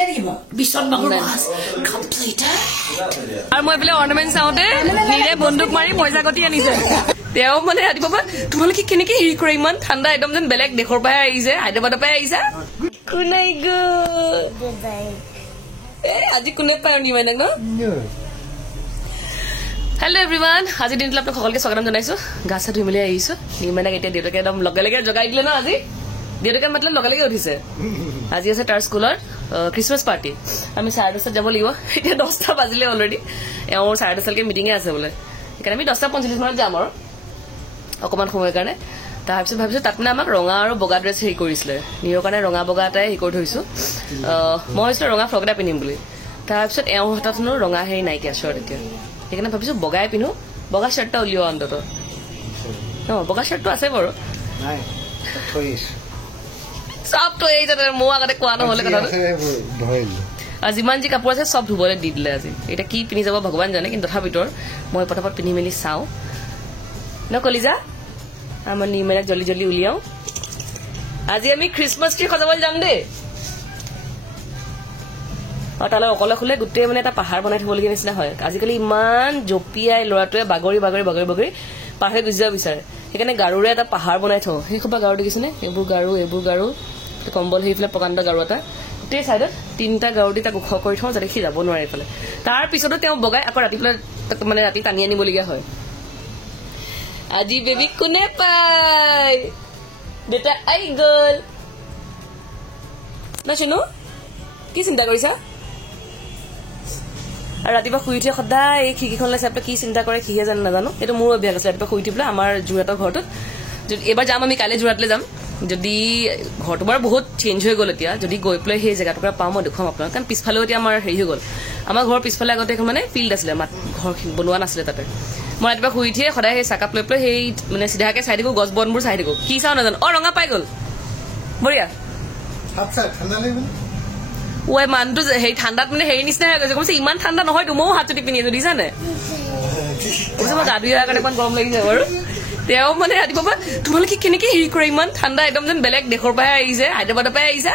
আৰু মই বোলে অৰ্নামেণ্ট চাওঁতে নিৰে বন্দুক মাৰি পইচা গতি আনিছে তেওঁ মানে ৰাতিপুৱা তোমালোকে কেনেকে হেৰি কৰে ইমান ঠাণ্ডা একদম যেন বেলেগ দেশৰ পৰাই আহিছে হায়দৰাবাদৰ পৰাই আহিছা কোনাই গো আজি কোনে পায় নিমানে ন হেল্ল' এভৰিৱান আজি দিনটো আপোনাক সকলোকে স্বাগতম জনাইছো গা চা ধুই মেলি আহিছো নিমানক এতিয়া দেউতাকে একদম লগে লগে জগাই দিলে ন আজি দেউতাকে মাতিলে লগে লগে উঠিছে আজি আছে তাৰ স্কুলৰ ক্ৰিছমাছ পাৰ্টি আমি 10:30 যাব লাগিব এতিয়া 10টা বাজিলে অলৰেডি এওঁৰ 10:30লৈকে মিটিঙে আছে বোলে সেইকাৰণে আমি 10:45 মানত যাম আৰু অকমান সময়ৰ কাৰণে তাৰপিছত ভাবিছো তাত মানে আমাক ৰঙা আৰু বগা ড্ৰেছ হেৰি কৰিছিলে নিৰৰ কাৰণে ৰঙা বগা এটাই হেৰি কৰি থৈছো মই ভাবিছিলো ৰঙা ফ্ৰক এটা পিন্ধিম বুলি তাৰপিছত এওঁৰ হাততনো ৰঙা হেৰি নাইকিয়া শ্বৰ্ট এতিয়া সেইকাৰণে ভাবিছো বগাই পিন্ধো বগা শ্বাৰ্ট এটা উলিওৱা অন্তত বগা শ্বাৰ্টটো আছে বাৰু সব তো এই যে মোৰ আগতে কোৱা নহ'লে কথাটো যিমান যি কাপোৰ আছে সব ধুবলৈ দি দিলে আজি এটা কি পিন্ধি যাব ভগৱান জানে কিন্তু তথাপিতো মই পটাপট পিন্ধি মেলি চাওঁ ন কলিজা আমাৰ নিমেৰাক জলদি জলদি উলিয়াওঁ আজি আমি খ্ৰীষ্টমাছ ট্ৰি সজাবলৈ যাম দেই আৰু তালৈ অকলে খোলে গোটেই মানে এটা পাহাৰ বনাই থবলগীয়া নিচিনা হয় আজিকালি ইমান জপিয়াই ল'ৰাটোৱে বাগৰি বাগৰি বাগৰি বাগৰি পাহাৰে গুচি যাব বিচাৰে সেইকাৰণে গাৰুৰে এটা পাহাৰ বনাই থওঁ সেই সোপা গাৰু দেখিছেনে এইবোৰ গাৰু কম্বল সেইফালে প্ৰকাণ্ড গাৰু এটা গোটেই চাইডত 3টা গাৰু দি তাক ওখ কৰি থওঁ যাতে সি যাব নোৱাৰে এইফালে তাৰ পিছতো তেওঁ বগাই আকৌ ৰাতিপুৱা মানে ৰাতি টানি আনিবলগীয়া হয় আজি বেবী কোনে পায় দেউতা আই গ'ল না চিনো কি চিন্তা কৰিছা আৰু ৰাতিপুৱা শুই উঠি সদায় এই খিৰিকীখনলৈ চাই কি চিন্তা কৰে সিহে জানো নাজানো এইটো মোৰ অভ্যাস আছে ৰাতিপুৱা শুই উঠি পেলাই আমাৰ যোৰহাটৰ ঘৰটোত এবাৰ যাম আমি কাইলৈ যোৰহাটলৈ যাম যদি ঘৰটো বাৰু বহুত চেঞ্জ হৈ গ'ল এতিয়া যদি গৈ পেলাই সেই জেগাটুকুৰা পাওঁ মই দেখুৱাম আপোনাক কাৰণ পিছফালেও এতিয়া আমাৰ হেৰি হৈ গ'ল আমাৰ ঘৰৰ পিছফালে আগতে এখন মানে ফিল্ড আছিলে ঘৰ বনোৱা নাছিলে তাতে মই ৰাতিপুৱা শুই উঠিয়ে সদায় সেই চাকাপ লৈ পেলাই সেই মানে চিধাকে চাই থাকোঁ গছ বনবোৰ চাই থাকোঁ কি চাওঁ নাজানো ৰঙা পাই গ'ল বঢ়িয়া ঐ মানুহটো হেৰি ঠাণ্ডাত মানে হেৰি নিচিনা হৈ গৈছে কৈছে ইমান ঠাণ্ডা নহয়তো ময়ো হাত চুটি পিন্ধি আছো দিছানে কৈছে মই গা ধুই অহাৰ কাৰণে অকমান গৰম লাগিছে বাৰু তেওঁ মানে ৰাতিপুৱা তোমালোকে কেনেকে হেৰি কৰে ইমান ঠাণ্ডা একদম যেন বেলেগ দেশৰ পৰাই আহিছে হায়দৰাবাদৰ পৰাই আহিছা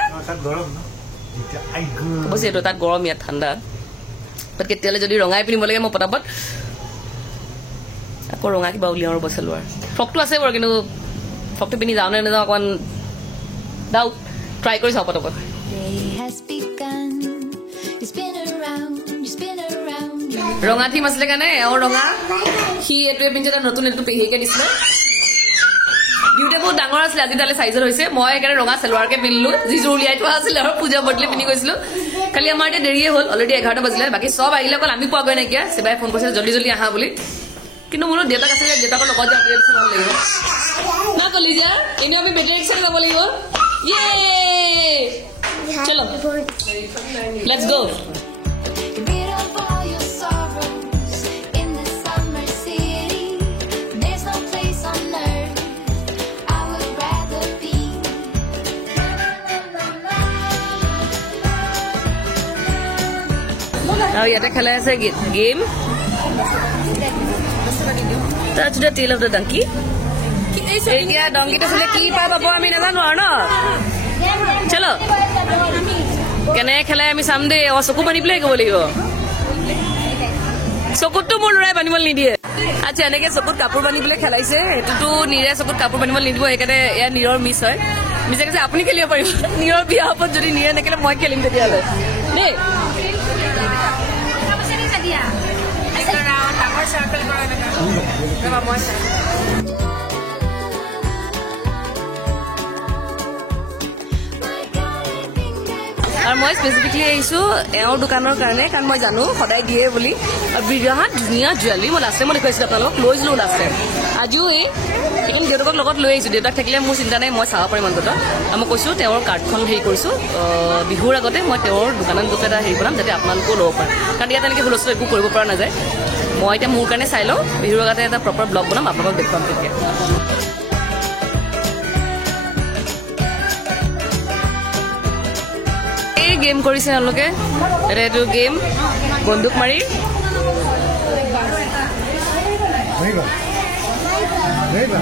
অৱশ্যে এইটো তাত গৰম ইয়াত ঠাণ্ডা তাত কেতিয়ালৈ যদি ৰঙাই পিন্ধিব লাগে মই পটাপট আকৌ ৰঙা কিবা উলিয়াওঁ আৰু বচা লোৱাৰ ফ্ৰকটো আছে বাৰু কিন্তু ফ্ৰকটো পিন্ধি যাওঁ নে নাযাওঁ অকণমান ডাউট ট্ৰাই কৰি চাওঁ পটাপট ৰঙা থিম আছিলে কাৰণে এওঁ ৰঙা সি এইটোৱে পিন্ধি এটা নতুন এইটো পেহীকে দিছিলে দুয়োটা বহুত ডাঙৰ আছিলে আজি তালে চাইজৰ হৈছে মই সেইকাৰণে ৰঙা চেলোৱাৰকে পিন্ধিলো যিযোৰ উলিয়াই থোৱা আছিলে আৰু পূজা বদলি পিন্ধি গৈছিলো খালি আমাৰ এতিয়া দেৰিয়ে হ'ল অলৰেডি 11টা বাজিলে বাকী চব আহিলে অকল আমি পোৱাগৈ নাইকিয়া চিবাই ফোন কৰিছে জল্দি জল্দি আহা বুলি কিন্তু মোৰো দেউতাক আছে যে দেউতাকৰ লগত যাবলৈ বেছি ভাল লাগিব না কলিজা এনেই আমি বেটেৰী ৰিক্সাত যাব লাগিব ইয়ে চলো লেটছ গো আৰু ইয়াতে খেলাই আছে গেম তাৰপিছত টেইল অফ দ্য ডাংকি এতিয়া ডংকিটো চলে কি পাব আমি নাজানো আৰু ন চলো কেনেকে খেলাই আমি চাম দেই চকু বান্ধি পেলাই ক'ব লাগিব চকুতটো মোৰ ল'ৰাই বান্ধিবলৈ নিদিয়ে আচ্ছা এনেকে চকুত কাপোৰ বান্ধি পেলাই খেলাইছে সেইটোতো নিৰে চকুত কাপোৰ বান্ধিবলৈ নিদিব সেইকাৰণে এয়া নিৰৰ মিছ হয় মিছে কৈছে আপুনি খেলিব পাৰিব নিৰৰ বিয়া হবত যদি নিৰে নেখেলে মই খেলিম তেতিয়াহ'লে দেই আৰু মই স্পেচিফিকলি আহিছো এওঁৰ দোকানৰ কাৰণে কাৰণ মই জানো সদায় দিয়ে বুলি আৰু বিৰাট ধুনীয়া জুৱেলাৰী মই লাষ্টে মই দেখুৱাইছিলো আপোনালোকক লৈছিলো লাষ্টে আজিও এইখন দেউতাকক লগত লৈ আহিছো দেউতাক থাকিলে মোৰ চিন্তা নাই মই চাব পাৰিম অন্তত আৰু মই কৈছো তেওঁৰ কাৰ্ডখন হেৰি কৰিছো বিহুৰ আগতে মই তেওঁৰ দোকানত গৈ এটা হেৰি বনাম যাতে আপোনালোকেও ল'ব পাৰে কাৰণ ইয়াত এনেকৈ হুলস্থুল একো কৰিব পৰা নাযায় মই এতিয়া মোৰ কাৰণে চাই লওঁ বিহুৰ আগতে এটা প্ৰপাৰ ব্লগ বনাম আপোনালোকক দেখুৱাম তেতিয়া গেম কৰিছে তেওঁলোকে এইটো গেম বন্দুক মাৰি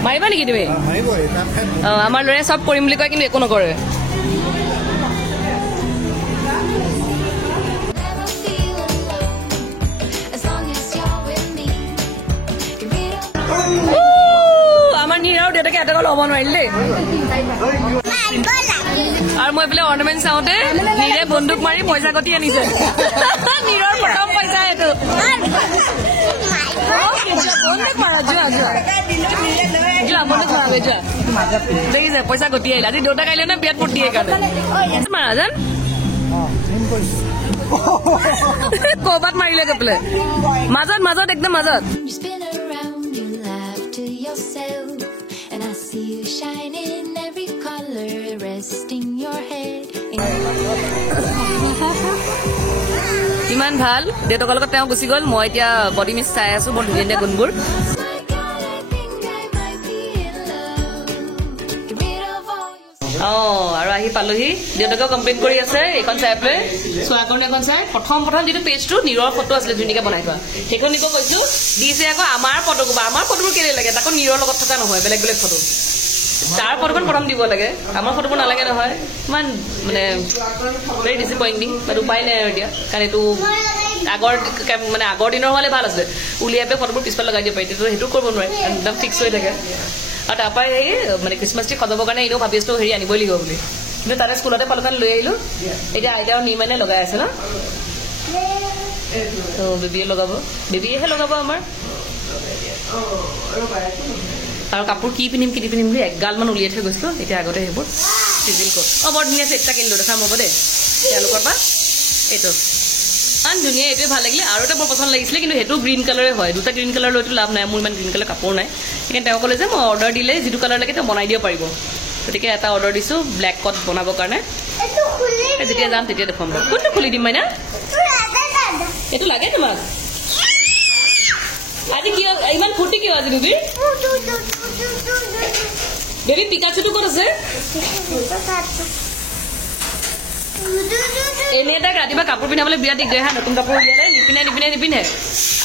মাৰিবা নেকি তুমি আমাৰ ল'ৰাই চব কৰিম বুলি কয় কিন্তু একো নকৰে ইয়াতে ল'ব নোৱাৰিল দেই আৰু মই বোলে অৰ্নামেণ্ট চাওঁতে নীৰে বন্দুক মাৰি পইচা গতি আনিছে নীৰৰ প্ৰথম পইচা এইটো দেখিছে পইচা গতি আহিলে আজি দেউতা কাইলৈ নে বিয়াত ফুৰ্তি কাৰণে মাৰা জান ক'ৰবাত মাৰিলে গৈ পেলাই মাজত মাজত একদম মাজত কিমান ভাল দেউতাকৰ লগত তেওঁ গুচি গ'ল মই এতিয়া বডি মিছ চাই আছো বৰ ধুনীয়া ধুনীয়া গুণবোৰ আৰু আহি পালোহি দেউতাকেও কমপ্লেইন কৰি আছে এইখন চাই পেলাই চোৱা কাৰণে এখন চাই প্ৰথম যিটো পেজটো নীৰৰ ফটো আছিলে ধুনীয়াকৈ বনাই থোৱা সেইখন নিব কৈছো দিছে আকৌ আমাৰ ফটোবোৰ কেলে লাগে তাকো নীৰৰ লগত থকা নহয় বেলেগ বেলেগ ফটো তাৰ ফটোখন প্ৰথম দিব লাগে আমাৰ ফটোবোৰ নালাগে নহয় ইমান মানে ভেৰি ডিসএপইণ্টিং বাট উপায় নাই আৰু এতিয়া কাৰণ এইটো আগৰ দিনৰ হ'লে ভাল আছিলে উলিয়াই পেলাই ফটোবোৰ পিছফালে লগাই দিব পাৰি কিন্তু সেইটো কৰিব নোৱাৰে একদম ফিক্স হৈ থাকে আৰু তাৰপৰা এই মানে ক্ৰিছমাছ ট্ৰি সজাবৰ কাৰণে এনেও ভাবি আছোঁ হেৰি আনিবই লাগিব বুলি কিন্তু তাতে স্কুলতে পালোঁ কাৰণে লৈ আহিলোঁ এতিয়া আইতা আৰু নিৰ্মাণে লগাই আছে ন বেবীয়ে লগাব বেবীয়েহে লগাব আমাৰ আৰু কাপোৰ কি পিন্ধিম বুলি এগালমান উলিয়াই থৈ গৈছিলোঁ এতিয়া আগতে সেইবোৰ চিজিল ক'ত বৰ ধুনীয়া আছে এটা কিনিলোঁ দেখাম হ'ব দেই তেওঁলোকৰ পৰা এইটো ইমান ধুনীয়া এইটোৱে ভাল লাগিলে আৰু এটা বৰ পচন্দ লাগিছিলে কিন্তু সেইটো গ্ৰীণ কালাৰে হয় দুটা গ্ৰীণ কালাৰ লৈতো লাভ নাই মোৰ ইমান গ্ৰীণ কালাৰ কাপোৰ নাই সেইকাৰণে তেওঁ ক'লে যে মই অৰ্ডাৰ দিলে যিটো কালাৰ লাগে তেওঁ বনাই দিব পাৰিব গতিকে এটা অৰ্ডাৰ দিছোঁ ব্লেক কট বনাবৰ কাৰণে যেতিয়া যাম তেতিয়া দেখুৱাম বাৰু কোনটো খুলি দিম মাইনা এইটো লাগে তোমাক আজি কিয় ইমান ফূৰ্তি কিয় আজি বেবী বেবী পিকাচুটো ক'ত আছে এনে তাক ৰাতিপুৱা কাপোৰ পিন্ধাবলৈ বিৰাট দিগদাৰ হা নতুন কাপোৰ উলিয়ালে নিপিন্ধে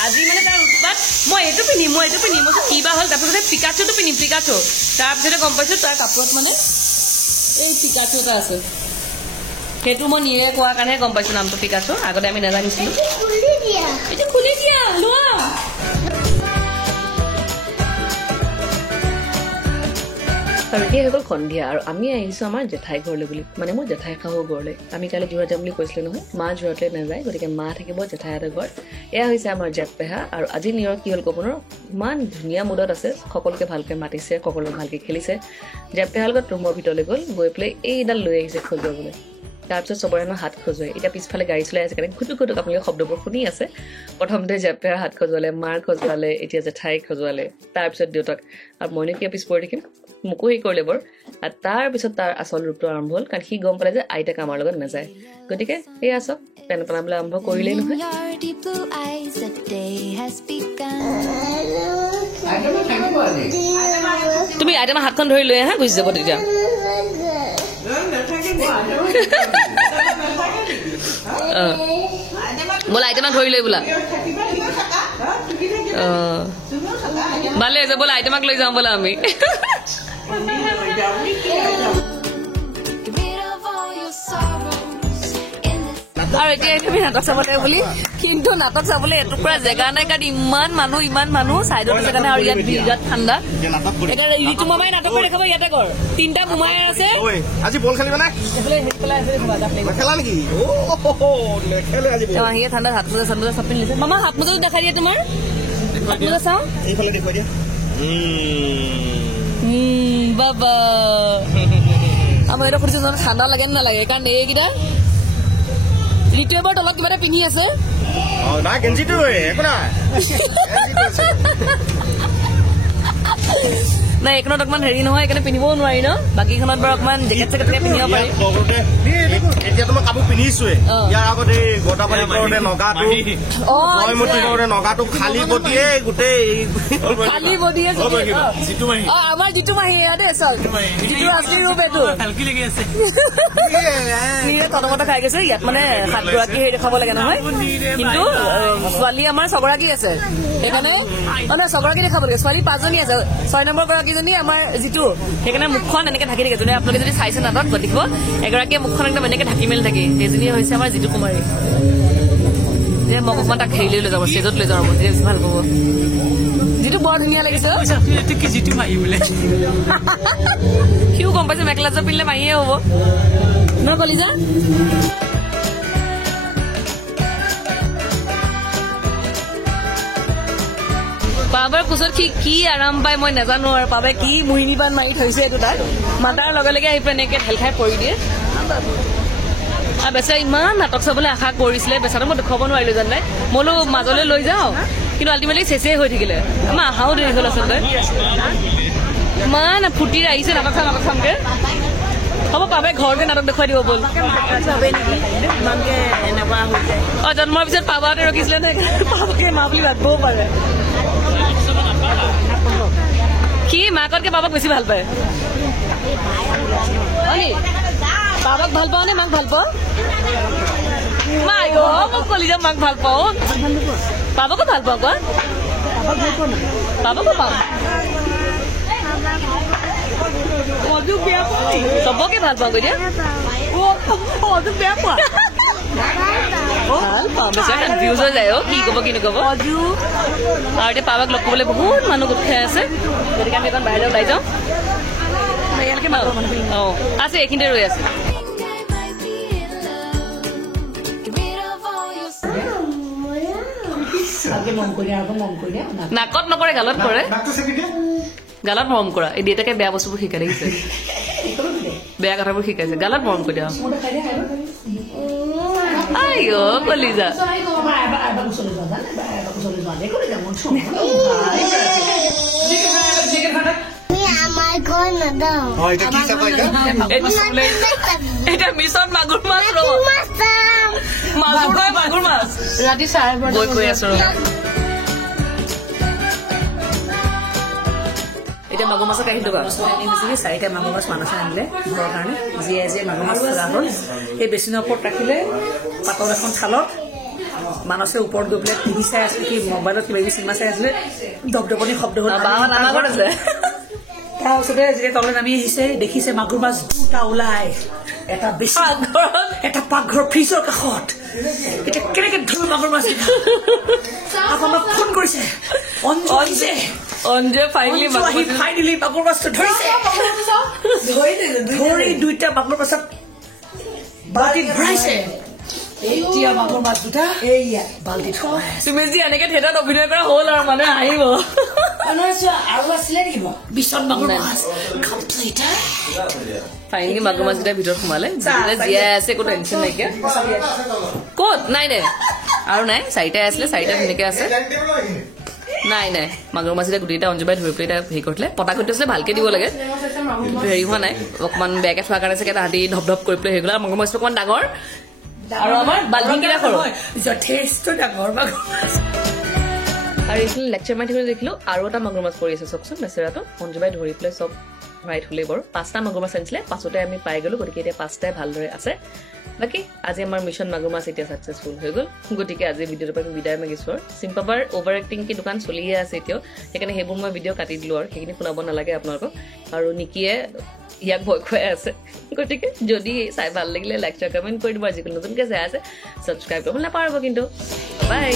আজি মানে তাৰ উৎপাত মই এইটো পিন্ধিম মই কিবা হ'ল তাৰপিছতে পিকাচুটো পিন্ধিম তাৰপিছতে গম পাইছোঁ তাৰ কাপোৰত মানে এই পিকাচু এটা আছে সেইটো মই নিয়ে কোৱাৰ কাৰণেহে গম পাইছোঁ নামটো পিকাচু আগতে আমি নাজানিছিলোঁ এইটো খুলি দিয়া লোৱা আৰু এতিয়া হৈ গ'ল সন্ধিয়া আৰু আমি আহিছোঁ আমাৰ জেঠাই ঘৰলৈ বুলি মানে মোৰ জেঠাই শাহুৰ ঘৰলৈ আমি কালি যোৰহাট যাম বুলি কৈছিলোঁ নহয় মা যোৰহাটলৈ নাযায় গতিকে মা থাকিব জেঠাইহঁতৰ ঘৰত এয়া হৈছে আমাৰ জেঠ পেহা আৰু আজি নীৰৰ কি হ'ল কপনৰ ইমান ধুনীয়া মুডত আছে সকলোকে ভালকৈ মাতিছে সকলোকে ভালকৈ খেলিছে জেঠ পেহাৰ লগত ৰুমৰ ভিতৰলৈ গ'ল গৈ পেলাই এইডাল লৈ আহিছে খজুৱাবলৈ তাৰপিছত চবৰে হাত খজুৱাই এতিয়া পিছফালে গাড়ী চলাই আছে কাৰণে খুটুক আপোনালোকে শব্দবোৰ শুনি আছে প্ৰথমতে জেঠ পেহাৰ হাত খজুৱালে মাৰ খজুৱালে এতিয়া জেঠাই খজুৱালে তাৰপিছত দেউতাক আৰু মইনো কিয় পিছ পৰি থাকিম মোকো সি কৰিলে বৰ আৰু তাৰপিছত তাৰ আচল ৰূপটো আৰম্ভ হ'ল কাৰণ সি গম পালে যে আইতাক আমাৰ লগত নাযায় গতিকে এই আছক পেন পেনাবলৈ আৰম্ভ কৰিলেই নহয় তুমি আইতামাৰ হাতখন ধৰি লৈ আহা গুচি যাব তেতিয়া বোলা আইতামাক ধৰি লৈ বোলা ভালে আছে বোলা আইতামাক লৈ যাওঁ বোলা আমি আৰু এতিয়া তুমি নাটক চাব লাগে বুলি কিন্তু নাটক চাবলৈ এটুকুৰা জেগা নাই কাৰণ ইমান মানুহ চাইডত আছে কাৰণে আৰু ইয়াত বিৰাট ঠাণ্ডা ঋতু মামাই নাটক কৰি দেখাব ইয়াতে কৰ 3টা মোমাই আছে আজি বল খেলিবা না আহিয়ে ঠাণ্ডাত হাত মোজা চাত মোজা চব পিন্ধিছে মামা হাত মোজাটো দেখাই দিয়ে তোমাৰ হাত মোজা চাওঁ বাবা আমাৰ এটা সুধিছো ঠাণ্ডা লাগে নে নালাগে কাৰণ এইকেইটা ঋতুৱে বৰ তলত কিবা এটা পিন্ধি আছে নাই এইখনত অকমান হেৰি নহয় সেইকাৰণে পিন্ধিবও নোৱাৰি ন বাকীখনত বাৰু অকমান জেকেট চেকেট পিন্ধিব পাৰি এতিয়া তোমাৰ কাপোৰ পিন্ধিছোৱে ইয়াৰ আগত এই গোটাপানী কৰোঁতে নগাটো খালী বটিয়ে গোটেই খালী বটিয়ে আমাৰ যিটো মাহী দেই চল যিটো আছলি ৰূপ এইটো তদমত খাই গৈছে ইয়াত মানে 7গৰাকী হেৰি দেখাব লাগে নহয় কিন্তু ছোৱালী আমাৰ 6গৰাকী আছে সেইকাৰণে মানে 6গৰাকী দেখাব লাগে ছোৱালী 5জনী আছে 6 নম্বৰ গৰাকীজনী আমাৰ যিটো সেইকাৰণে মুখখন এনেকে ঢাকি থাকে যোনে আপোনালোকে যদি চাইছে নাটক দেখিব এগৰাকীয়ে মুখখন একদম এনেকে ঢাকি মেলি থাকে সেইজনী হৈছে আমাৰ জিতু কুমাৰী যে মোক অকমান তাক হেৰি লৈ যাব ষ্টেজত লৈ যাব তেতিয়া বেছি ভাল পাব যিটো বৰ ধুনীয়া লাগিছে যিটো মাৰি বোলে সিও গম পাইছে মেখেলা চাদৰ পিন্ধিলে মাৰিয়ে হ'ব ন কলিজা পাবাৰ কোচত কি আৰাম পায় মই নাজানো আৰু পাবে কি মুহিনী পান মাৰি থৈছে এইটো তাক মাতাৰ লগে লগে আহি পেলাই এনেকে ঢেল খাই পৰি দিয়ে আৰু বেচা ইমান নাটক চাবলৈ আশা কৰিছিলে বেচাটো মই দেখুৱাব নোৱাৰিলো জানে মই বোলো মাজলৈ লৈ যাওঁ কিন্তু আল্টিমেটলি চেচেই হৈ থাকিলে আমাৰ আহাও দেৰি হ'ল আচলতে ইমান ফুটিৰ আহিছে নাটক চামকে হ'ব পাবে ঘৰতে নাটক দেখুৱাই দিব ব'ল অ জন্মৰ পিছত পাবাতে ৰখিছিলে নে পাবাকে মা বুলি ভাবিবও পাৰে কি মাকতকে বাবাক বেছি ভাল পায় বাবাক ভাল পাওঁ নে মাক ভাল পাওঁ মাই মোক কলিজা মাক ভাল পাওঁ বাবাকো ভাল পাওঁ কোৱা বাবাকো পাওঁ চবকে ভাল পাওঁ এতিয়া বেয়া পোৱা ভাল পাওঁ বেছি কনফিউজ হৈ যায় কি ক'ব কি নক'ব আৰু এতিয়া পাবাক লগ কৰিবলৈ বহুত মানুহ গোট খাই আছে গতিকে আমি এখন বাহিৰলৈ ওলাই যাওঁ অঁ আছে এইখিনিতে ৰৈ আছে নাকত নকৰে গালত কৰে গালত মৰম কৰা এই দেউতাকে বেয়া বস্তুবোৰ শিকাই দেখিছে বেয়া কথাবোৰ শিকাইছে গালত মৰম কৰি দিয়া আইঅ কলিজা এটা মিছন মাগুৰ মাছ মাগুৰ মাছ ৰাতি চাই গৈ কৈ আছো এতিয়া মাগুৰ মাছৰ কাহিনীটো চাৰিটা মাগুৰ মাছ মানসে আনিলে ঘৰৰ কাৰণে জীয়াই জীয়াই মাগুৰ মাছ খোলা হ'ল সেই বেচিনৰ ওপৰত ৰাখিলে পাতল এখন থালত মানসে ওপৰত গৈ পেলাই টিভি চাই আছিলে কি মোবাইলত কিবা কিবি চিনেমা চাই আছিলে দপদপনি শব্দ হ'ল তাৰপিছতে যেতিয়া তললৈ নামি আহিছে দেখিছে মাগুৰ মাছ দুটা ওলাই এটা বেছি এটা পাকঘৰ ফ্ৰিজৰ কাষত এতিয়া কেনেকে ধৰো মাগুৰ মাছ আপোনাক ফোন কৰিছে অঞ্জু ফাইনেলি মাগুৰ মাছটো ধৰিছে ধৰি দুইটা মাগুৰ মাছত বাল্টিত ভৰাইছে এতিয়া মাগুৰ মাছ দুটা এইয়া বাল্টিত তুমি যি এনেকে থিয়েটাৰত অভিনয় কৰা হ'ল আৰু মানুহে আহিব আৰু আছিলে নেকি বিচন মাগুৰ মাছ ফাইনেলি মাগুৰ মাছকেইটাৰ ভিতৰত সোমালে জীয়াই আছে একো টেনশ্যন নাইকিয়া ক'ত নাই নাই আৰু নাই চাৰিটাই আছিলে চাৰিটা ধুনীয়াকে আছে নাই নাই মাগুৰ মাছ এতিয়া গোটেইটা অঞ্জুবাই ধৰি পেলাই এতিয়া হেৰি কৰিছিলে পতা কৰি আছিলে ভালকে দিব লাগে হেৰি হোৱা নাই অকমান বেয়াকে থোৱাৰ কাৰণে চাগে তাহাঁতি ধপ কৰি পেলাই হেৰি কৰিলে মাগুৰ মাছটো অকমান ডাঙৰ আৰু আমাৰ বাল্টিংকেইটা সৰু যথেষ্ট ডাঙৰ মাগুৰ মাছ আৰু এইখিনি লেকচাৰ মাৰি থাকিলে দেখিলো আৰু এটা মাগুৰ মাছ পৰি আছে চাওকচোন বেচেৰাটো অঞ্জুবাই ধৰি পেলাই চব ভৰাই থলে বাৰু 5টা মাগুৰ মাছ আনিছিলে 5তে আমি পাই গলো গতিকে এতিয়া 5টাই ভালদৰে আছে বাকী আজি আমাৰ মিছন মাগুৰ মাছ এতিয়া সাকসেসফুল হৈ গল গতিকে আজি ভিডিঅ'ৰ পৰা বিদায় মাগিছো আৰু চিম্পাবাৰ অভাৰ এক্টিং কি দোকান চলিয়ে আছে এতিয়াও সেইকাৰণে সেইবোৰ মই ভিডিঅ' কাটি দিলো আৰু সেইখিনি শুনাব নালাগে আপোনালোকক আৰু নিকিয়ে ইয়াক ভয় খুৱাই আছে গতিকে যদি চাই ভাল লাগিলে লাইক কমেণ্ট কৰি দিব যিকোনো নতুনকৈ চাই আছে ছাবস্ক্ৰাইব কৰিব নাপাহৰিব কিন্তু বাই